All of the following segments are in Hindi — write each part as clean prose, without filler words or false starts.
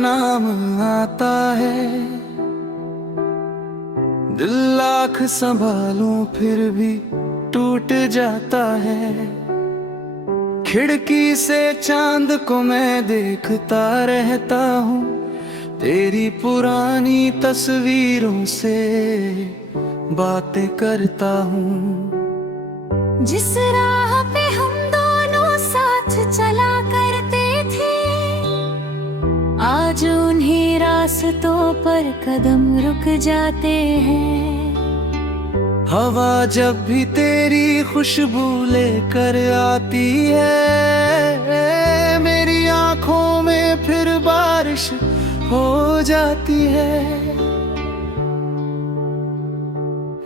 नाम आता है। दिल लाख संभालूं फिर भी टूट जाता है। खिड़की से चांद को मैं देखता रहता हूँ, तेरी पुरानी तस्वीरों से बातें करता हूँ। जिस राह पे हम दोनों साथ चला करते थे, आज उन्हीं रास्तों पर कदम रुक जाते हैं। हवा जब भी तेरी खुशबू लेकर आती है, मेरी आंखों में फिर बारिश हो जाती है।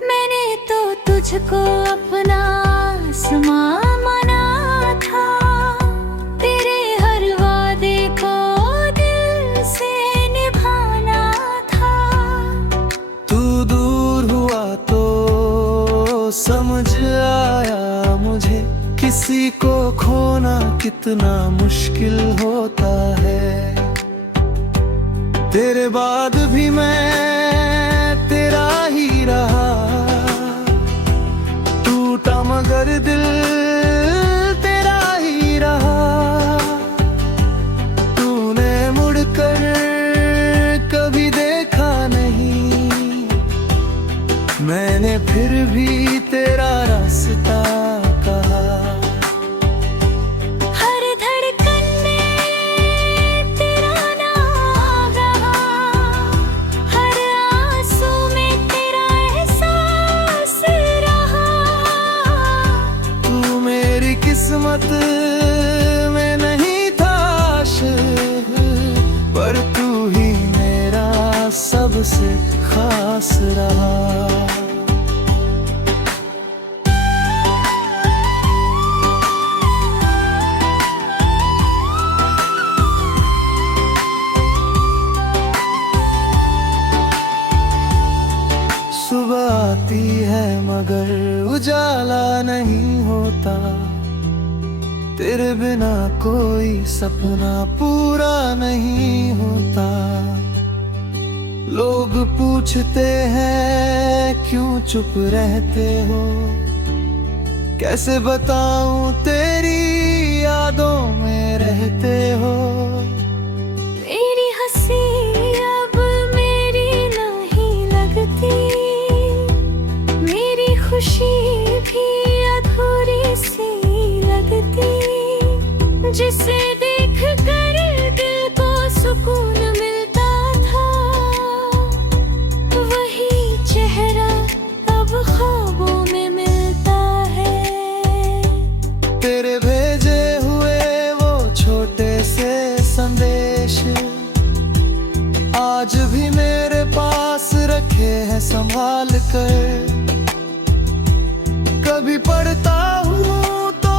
मैंने तो तुझको अपना आसमां माना था, तेरे हर वादे को दिल से निभाना था। तू दूर हुआ तो समझ आया मुझे, किसी को खोना कितना मुश्किल होता है। तेरे बाद भी मैं तेरा ही रहा, टूटा मगर दिल तेरा ही रहा। तूने मुड़कर कभी देखा नहीं, मैंने फिर भी तेरा रास्ता कहा। हर धड़कन में तेरा नाम रहा, हर आंसू में तेरा एहसास रहा। तू मेरी किस्मत में नहीं था शायद, पर तू ही मेरा सबसे खास रहा। सुबह आती है मगर उजाला नहीं होता, तेरे बिना कोई सपना पूरा नहीं होता। लोग पूछते हैं क्यों चुप रहते हो, कैसे बताऊं तेरी यादों में रहते हो। मेरी हंसी अब मेरी नहीं लगती, मेरी खुशी भी अधूरी सी लगती। जिसे देख कर दिल को सुकून मिलता था, वही चेहरा अब ख्वाबों में मिलता है। तेरे भेजे हुए वो छोटे से संदेश आज भी मेरे पास रखे हैं संभाल कर। कभी पढ़ता हूँ तो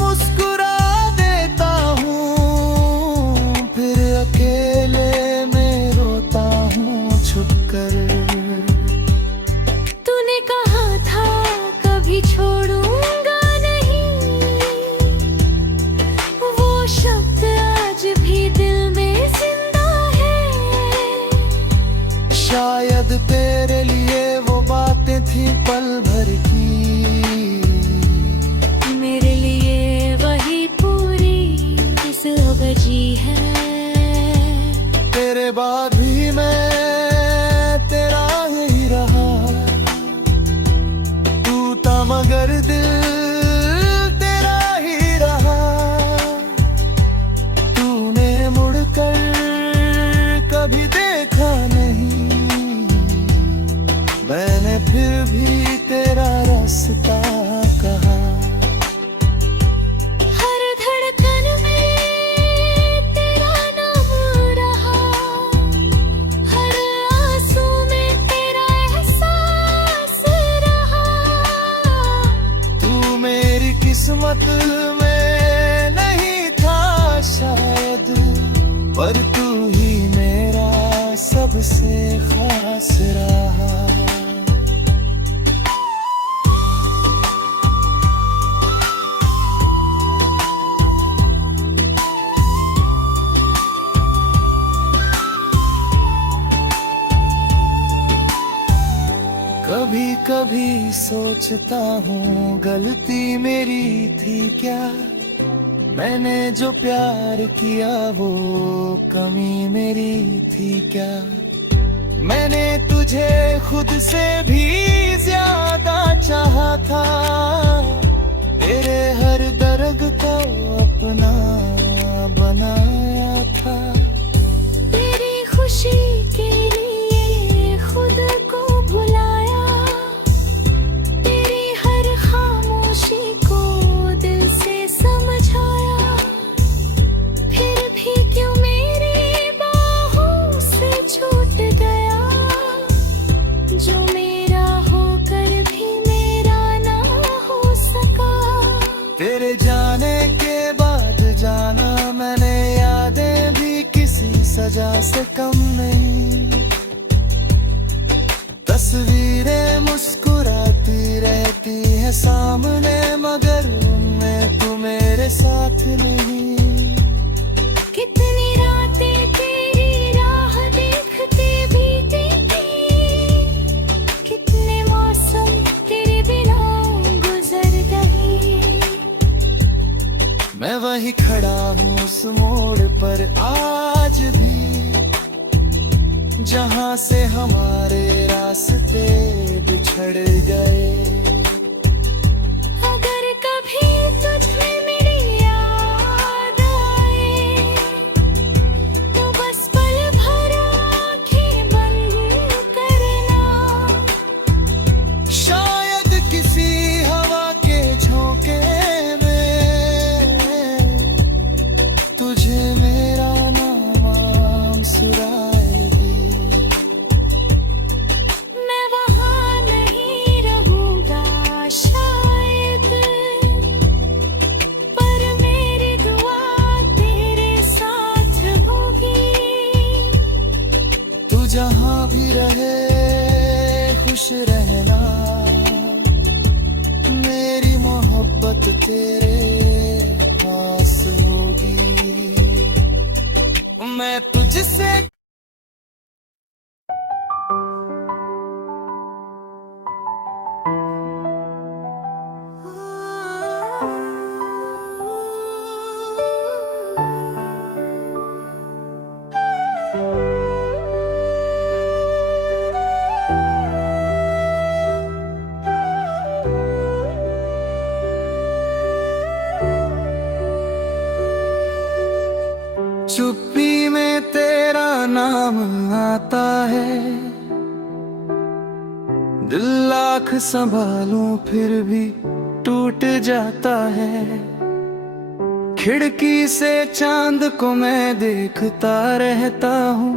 मुस्कुरा देता हूँ, फिर अकेले में रोता हूँ छुप कर। तूने कहा था कभी छोड़ूंगा नहीं, वो शब्द आज भी दिल में जिंदा है। शायद तेरे लिए वो बातें थी पल भर की, मेरे लिए वही पूरी 100 बजी है। तेरे बाद भी मैं तेरा ही रहा, टूटा मगर दिल तेरा ही रहा। तूने मुड़कर कभी देखा नहीं, मैंने फिर भी तेरा रास्ता कहा। हर धड़कन में तेरा नाम रहा, हर आंसू में तेरा एहसास रहा। तू मेरी किस्मत में नहीं था शायद, पर तू ही मेरा सबसे खास रहा। कभी कभी सोचता हूँ गलती मेरी थी क्या, मैंने जो प्यार किया वो कमी मेरी थी क्या। मैंने तुझे खुद से भी ज्यादा चाहा था, तेरे हर दर्द को अपना बनाया था। तेरी खुशी के लिए खुद को भुलाया, तेरी हर खामोशी को दिल से समझाया। फिर भी क्यों मेरी बाहों से छूट गया, जो मेरा होकर भी मेरा ना हो सका। तेरे जाने के बाद जाना मैंने, यादें भी किसी सजा से कम नहीं। तस्वीरें मुस्कुराती रहती है सामने, मगर उनमें तू मेरे साथ नहीं। कितनी रातें तेरी राह देखते बीती थी, कितने मौसम तेरे बिना गुजर गए। मैं वही खड़ा हूँ उस मोड़ पर आज भी, जहाँ से हमारे रास्ते बिछड़ गए। अगर कभी तुझ में मेरी याद आए, तो बस पल भर आंखें बंद करना। शायद किसी हवा के झोंके में तुझे मेरा नाम सुनाएगी। मैं वहाँ नहीं रहूँगा शायद, पर मेरी दुआ तेरे साथ होगी। तू जहाँ भी रहे खुश रहना, मेरी मोहब्बत तेरे पास होगी। मैं तुझसे चुप्पी में तेरा नाम आता है, दिल लाख संभालूं फिर भी टूट जाता है। खिड़की से चांद को मैं देखता रहता हूँ,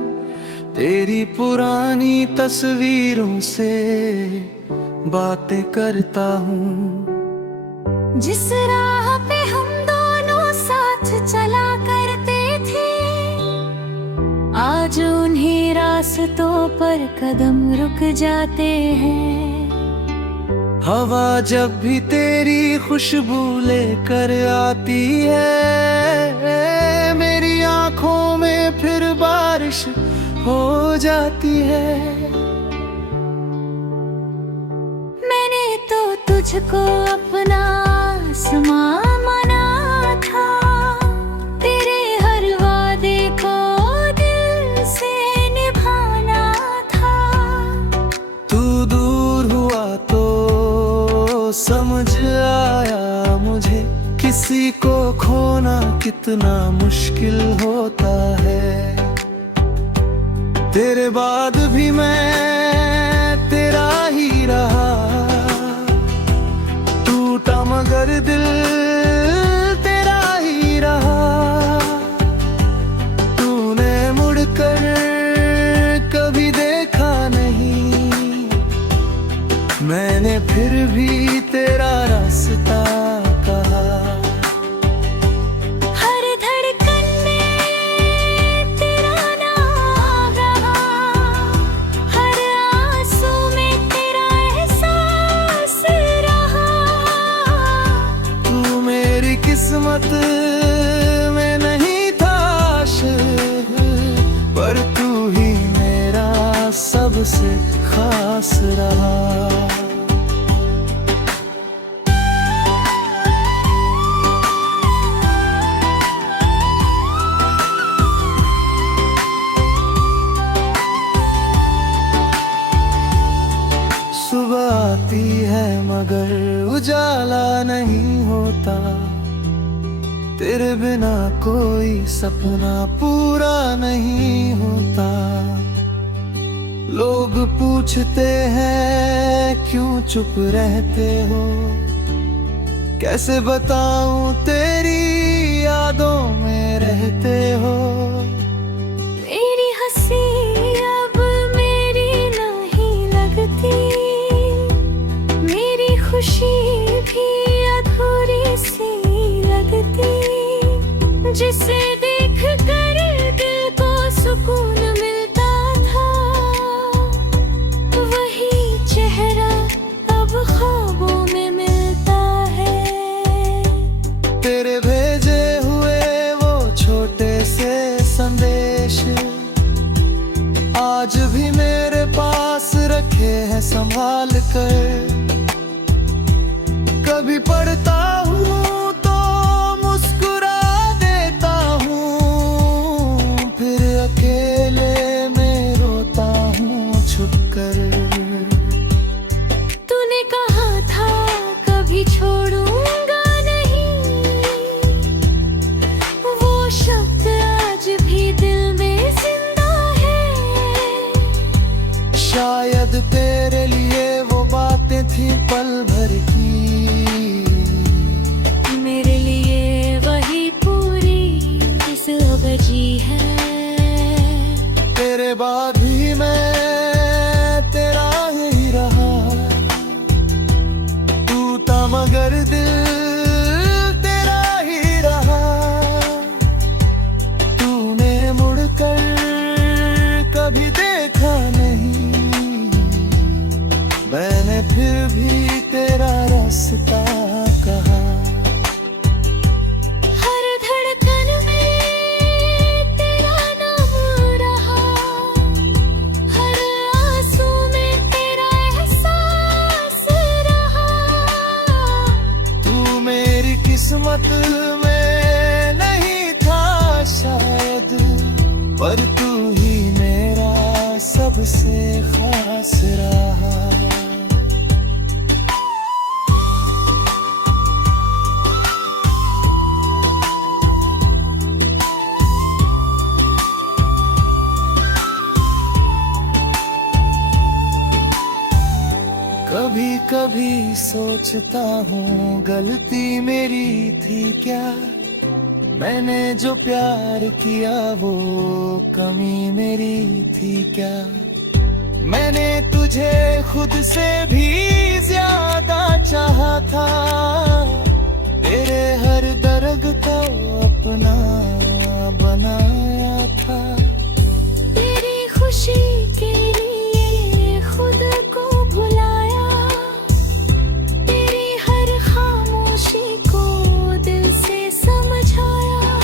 तेरी पुरानी तस्वीरों से बातें करता हूँ। जिस राह पे हम दोनों साथ चला करते थे, आज उन्हीं रास्तों पर कदम रुक जाते हैं। हवा जब भी तेरी खुशबू लेकर आती है, मेरी आंखों में फिर बारिश हो जाती है। मैंने तो तुझको अपना आसमां माना था, तेरे हर वादे को दिल से निभाना था। तू दूर हुआ तो समझ आया मुझे, किसी को खोना कितना मुश्किल होता है। तेरे बाद भी मैं तेरा ही रहा, टूटा मगर दिल तेरा ही रहा। तूने मुड़कर कभी देखा नहीं, मैंने फिर भी तेरा रास्ता कहा। हर धड़कन में तेरा नाम रहा, हर आंसू में तेरा एहसास रहा। तू मेरी किस्मत में नहीं था शायद, पर तू ही मेरा सबसे खास रहा। होता, तेरे बिना कोई सपना पूरा नहीं होता। लोग पूछते हैं क्यों चुप रहते हो, कैसे बताऊं तेरी यादों में रहते हो। मेरी हंसी अब मेरी नहीं लगती, मेरी खुशी भी अधूरी सी लगती। जिसे देख कर दिल को सुकून मिलता था, वही चेहरा अब ख्वाबों में मिलता है। तेरे भेजे हुए वो छोटे से संदेश आज भी मेरे पास रखे हैं संभाल कर। कभी पढ़ता हूँ तो मुस्कुरा देता हूँ, फिर अकेले में रोता हूँ छुप कर। तूने कहा था कभी छोड़ूंगा नहीं, वो शब्द आज भी दिल में जिंदा है। शायद तेरे लिए वो बातें थी पल भर की, मेरे लिए वही पूरी बची है। तेरे बाद भी मैं तेरा ही रहा, टूटा मगर दिल तेरा ही रहा। तूने मुड़कर कभी देखा नहीं, मैंने फिर भी तेरा रास्ता कहा। हर धड़कन में तेरा नाम रहा, हर आंसू में तेरा एहसास रहा। तू मेरी किस्मत में नहीं था शायद, पर तू ही मेरा सबसे खास रहा। कभी कभी सोचता हूँ गलती मेरी थी क्या, मैंने जो प्यार किया वो कमी मेरी थी क्या। मैंने तुझे खुद से भी ज्यादा चाहा था, तेरे हर दर्द को अपना बनाया था। तेरी खुशी के लिए खुद को भुलाया, तेरी हर खामोशी को दिल से समझाया।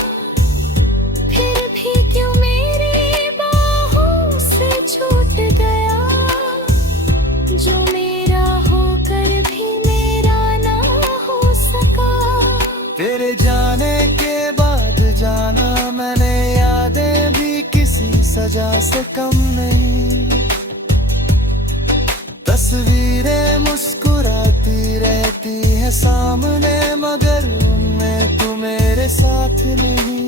फिर भी क्यों मेरी बाहों से छूट गया, जो मेरा होकर भी मेरा ना हो सका। तेरे जाने के बाद जाना मैंने, यादें भी किसी सजा से कम नहीं। तस्वीरें मुस्कुराती रहती है सामने, मगर उनमें तू मेरे साथ नहीं।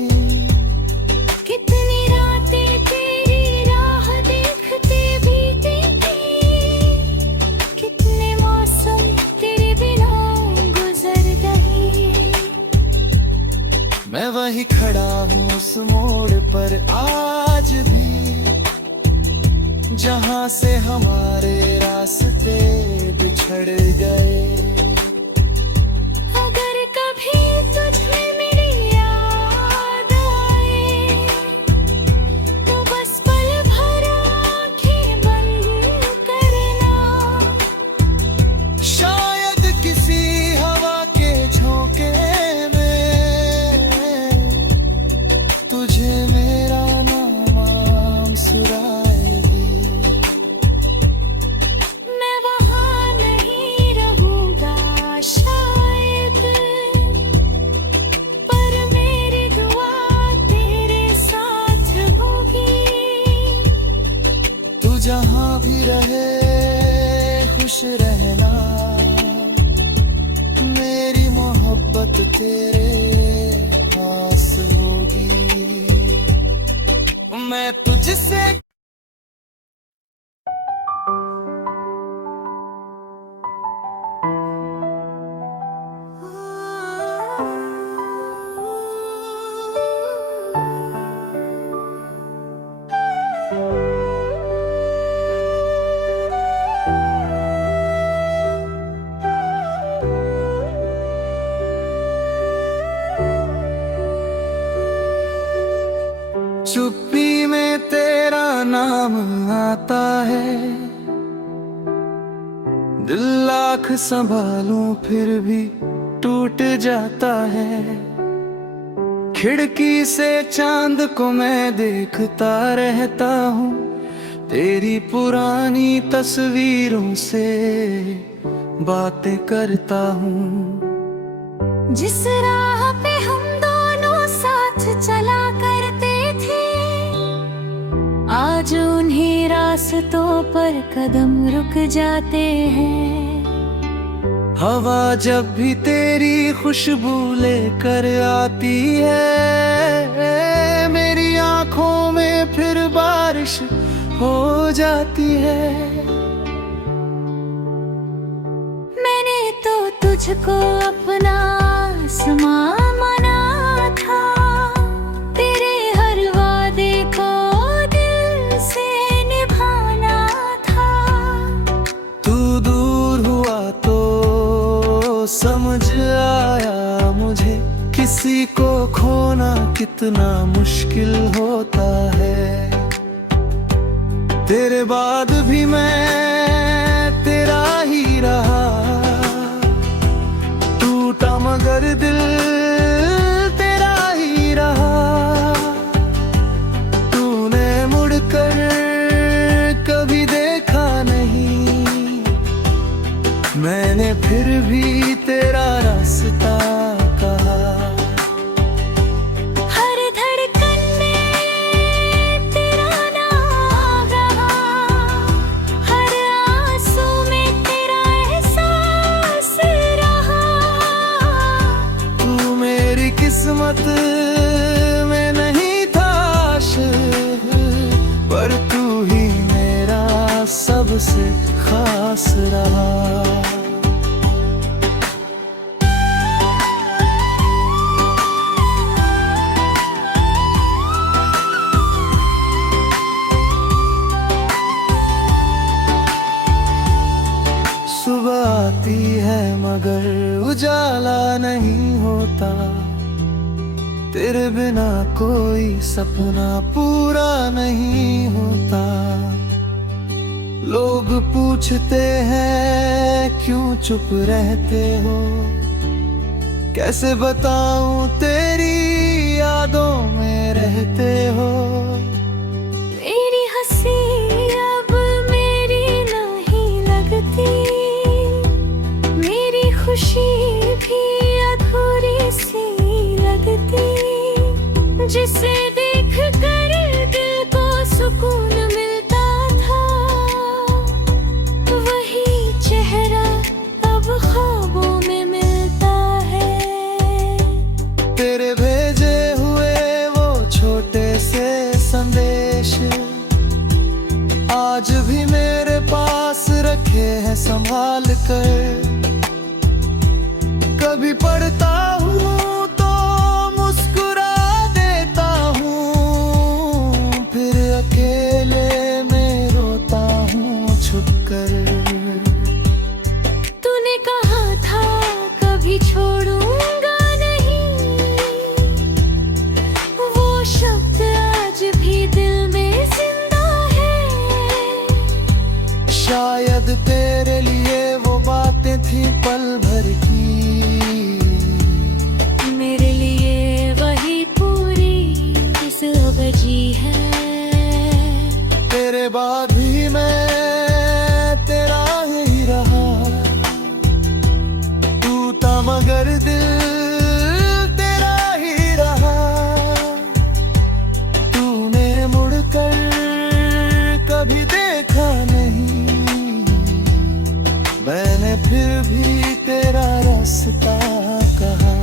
कितनी रातें तेरी राह देखते बीती थी, कितने मौसम तेरे बिना गुजर गए। मैं वही खड़ा हूँ उस मोड़ पर आज भी, जहाँ से हमारे रास्ते बिछड़ गए। अगर कभी तुझ में मेरी याद आए, तो बस पल भर आंखें बंद करना। शायद किसी हवा के झोंके में तुझे मेरा नाम सुराएगी। मैं वहाँ नहीं रहूँगा शायद, पर मेरी दुआ तेरे साथ होगी। तू जहाँ भी रहे खुश रहना, मेरी मोहब्बत मोहब्बत तेरे पास होगी। मैं तुझसे चुप्पी में तेरा नाम आता है, दिल लाख संभालूं फिर भी टूट जाता है। खिड़की से चांद को मैं देखता रहता हूँ, तेरी पुरानी तस्वीरों से बातें करता हूँ। जिस राह पे हम दोनों साथ चला करते थे, आज उन्हीं रास्तों पर कदम रुक जाते हैं। हवा जब भी तेरी खुशबू लेकर आती है, मेरी आंखों में फिर बारिश हो जाती है। मैंने तो तुझको अपना आसमां माना था, तेरे हर वादे को दिल से निभाना था। तू दूर हुआ तो समझ आया मुझे, किसी को खोना कितना मुश्किल होता है। तेरे बाद भी मैं तेरा ही रहा, टूटा मगर दिल तेरा ही रहा। तूने मुड़कर कभी देखा नहीं, मैंने फिर भी तेरा रास्ता कहा। हर धड़कन में तेरा नाम रहा, हर आंसू में तेरा एहसास रहा। तू मेरी किस्मत में नहीं था आशिक, पर तू ही मेरा सबसे खास रहा। सुबह आती है मगर उजाला नहीं होता, तेरे बिना कोई सपना पूरा नहीं होता। लोग पूछते हैं क्यों चुप रहते हो, कैसे बताऊं तेरी यादों में रहते हो। मेरी हंसी अब मेरी नहीं लगती, मेरी खुशी भी अधूरी सी लगती। जिसे देख कर दिल को सुकून मिलता था, वही चेहरा अब ख्वाबों में मिलता है। तेरे भेजे हुए वो छोटे से संदेश आज भी मेरे पास रखे हैं संभाल कर। कभी पढ़ता हूँ तो मुस्कुरा देता हूँ, फिर अकेले में रोता हूँ छुप कर। तूने कहा था कभी छोड़ूंगा नहीं, वो शब्द आज भी दिल में जिंदा है। शायद तेरे लिए वो बातें थी पल भर की, मेरे लिए वही पूरी इस अवधि है। तेरे बाद भी मैं तेरा ही रहा, टूटा मगर दिल तेरा ही रहा। तूने मुड़कर कभी देखा नहीं, मैंने फिर भी तेरा रास्ता कहा।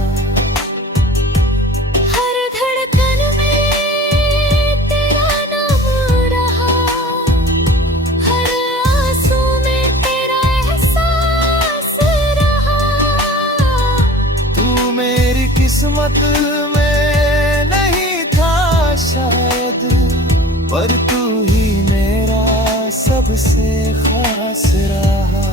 सबसे खास रहा।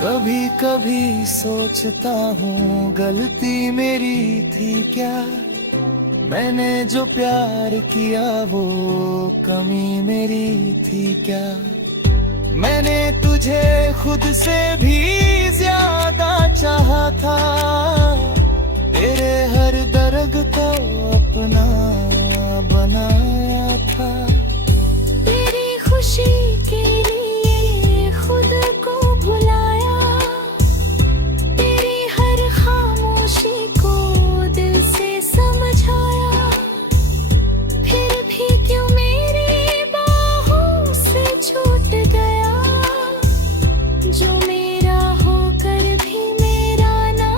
कभी कभी सोचता हूँ गलती मेरी थी क्या, मैंने जो प्यार किया वो कमी मेरी थी क्या। मैंने तुझे खुद से भी ज्यादा चाहा था, तेरे हर दर्द को अपना बनाया था। तेरी खुशी के लिए खुद को भुलाया, तेरी हर खामोशी को दिल से समझाया। फिर भी क्यों मेरी बाहों से छूट गया, जो मेरा होकर भी मेरा ना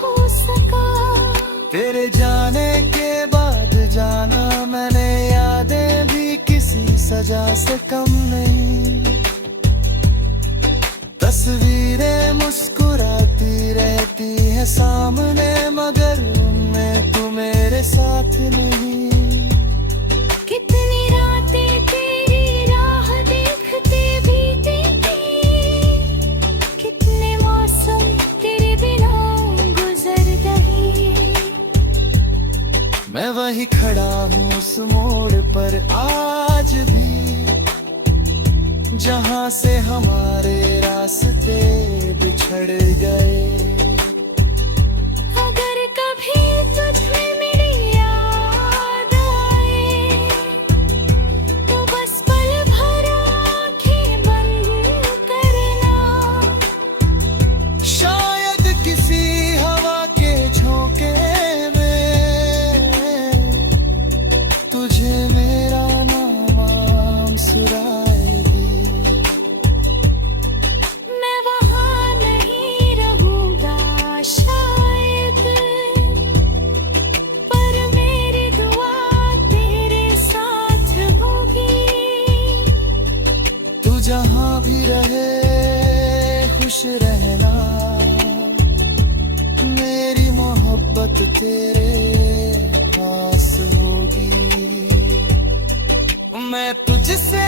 हो सका। तेरे जाने के बाद जाना मैंने, यादें भी किसी सजा से कम नहीं। तस्वीरें मुस्कुराती रहती है सामने, मगर उनमें तू मेरे साथ नहीं। कितनी रातें तेरी राह देखते बीती थी, कितने मौसम तेरे बिना गुजर गए। मैं वही खड़ा हूँ उस मोड़ पर आज भी, जहाँ से हमारे रास्ते बिछड़ गए। अगर कभी तुझे मेरी याद आए, तो बस पल भर आंखें बंद करना। शायद किसी हवा के झोंके में तुझे मेरा नाम सुनाएगी। मैं वहाँ नहीं रहूँगा शायद, पर मेरी दुआ तेरे साथ होगी। तू जहाँ भी रहे खुश रहना, मेरी मोहब्बत तेरे पास होगी। मैं तुझसे